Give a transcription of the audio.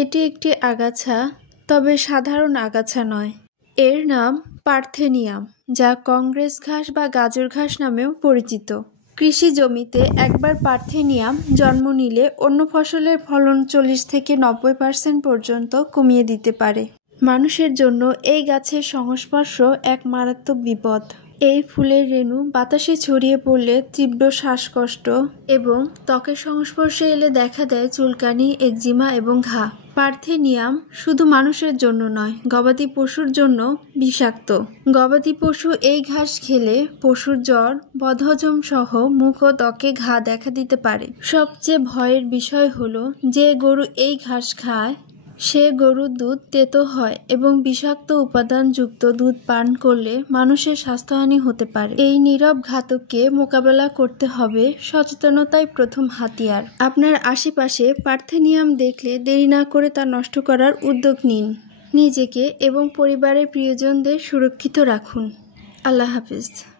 এটি একটি আগাছা, তবে সাধারণ আগাছা নয়। এর নাম পার্থেনিয়াম, যা কংগ্রেস ঘাস বা গাজর ঘাস নামেও পরিচিত। কৃষি জমিতে একবার পার্থেনিয়াম জন্ম নিলে অন্য ফসলের ফলন 40 থেকে 90% পর্যন্ত কমিয়ে দিতে পারে। মানুষের জন্য এই গাছের সংস্পর্শ এক মারাত্মক বিপদ। এই ফুলের রেণু বাতাসে ছড়িয়ে পড়লে তীব্র শ্বাসকষ্ট এবং ত্বকের সংস্পর্শে এলে দেখা দেয় চুলকানি, একজিমা এবং ঘা। পার্থেনিয়াম শুধু মানুষের জন্য নয়, গবাদি পশুর জন্য বিষাক্ত। গবাদি পশু এই ঘাস খেলে পশুর জ্বর, বদহজম সহ মুখ ও ত্বকে ঘা দেখা দিতে পারে। সবচেয়ে ভয়ের বিষয় হলো, যে গরু এই ঘাস খায় সে গরুর দুধ তেতো হয় এবং বিষাক্ত উপাদানযুক্ত দুধ পান করলে মানুষের স্বাস্থ্যহানি হতে পারে। এই নীরব ঘাতককে মোকাবেলা করতে হবে সচেতনতাই প্রথম হাতিয়ার। আপনার আশেপাশে পার্থেনিয়াম দেখলে দেরি না করে তা নষ্ট করার উদ্যোগ নিন। নিজেকে এবং পরিবারের প্রিয়জনদের সুরক্ষিত রাখুন। আল্লাহ হাফেজ।